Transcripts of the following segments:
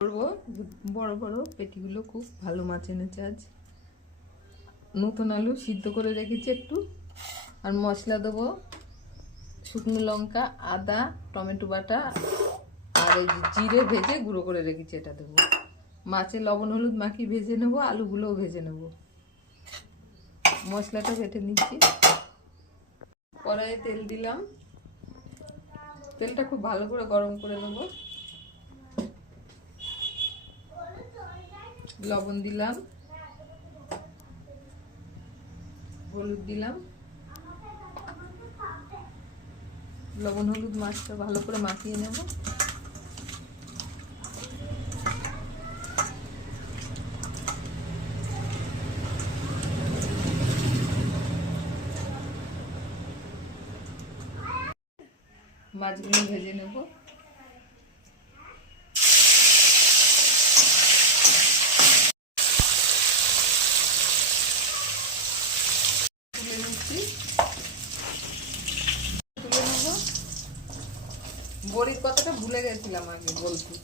করব। বড় বড় পেটিগুলো খুব ভালো মাছ এনেছে আজ। নতুন আলু সিদ্ধ করে রেখেছি একটু। আর মশলা দেবো শুকনো লঙ্কা, আদা, টমেটো বাটা, আর এই জিরে ভেজে গুঁড়ো করে রেখেছি, এটা দেবো। মাছে লবণ, হলুদ মাখিয়ে ভেজে নেব, আলুগুলোও ভেজে নেব। মশলাটা বেটে নিচ্ছি। কড়াইয়ে তেল দিলাম। তেলটা খুব ভালো করে গরম করে নেব। লবণ দিলাম হলুদ দিলাম। লবণ হলুদ মাছটা ভালো করে মাখিয়ে নেব। মাছগুলো ভেজে নেব তুলে নিচ্ছি তুলে নেব বড়ির কথাটা ভুলে গেছিলাম আগে বলতে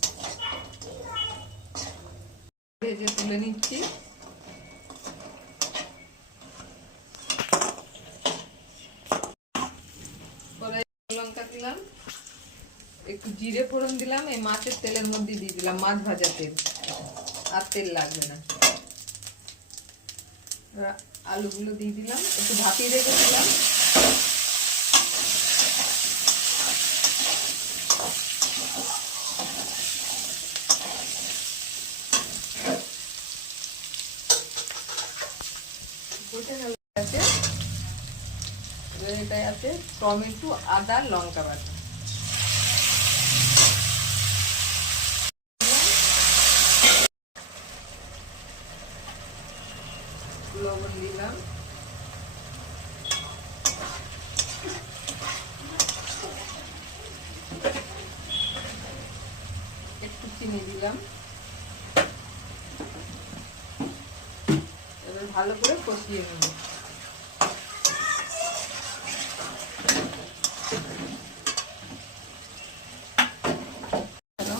ভেজে তুলে নিচ্ছি। লঙ্কা দিলাম, একটু জিরে ফোড়ন দিলাম, এই মাছের তেলের মধ্যে দিয়ে দিলাম মাছ ভাজা তেল। আর তেল লাগবে না। আলুগুলো দিয়ে দিলাম, একটু ভাপিয়ে রেখেছিলাম বসে টমেটো আদা লঙ্কা বাটা। লবণ দিলাম। একটু চিনি দিলাম। ভালো করে কষিয়ে নেব।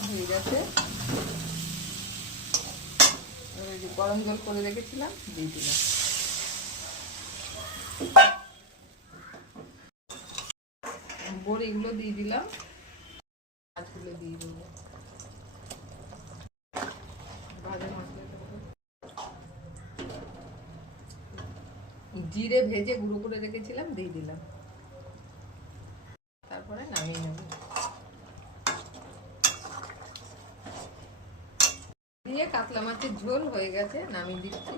হয়ে গেছে। গরম জল করে রেখেছিলাম, দিয়ে দিলাম। বড়িগুলো দিয়ে দিলাম। মাছগুলো দিয়ে দেবো। জিরে ভেজে গুঁড়ো করে রেখেছিলাম, দিয়ে দিলাম। তারপরে নামিয়ে নেব। দিয়ে কাতলা মাছের ঝোল হয়ে গেছে, নামিয়ে দিচ্ছি।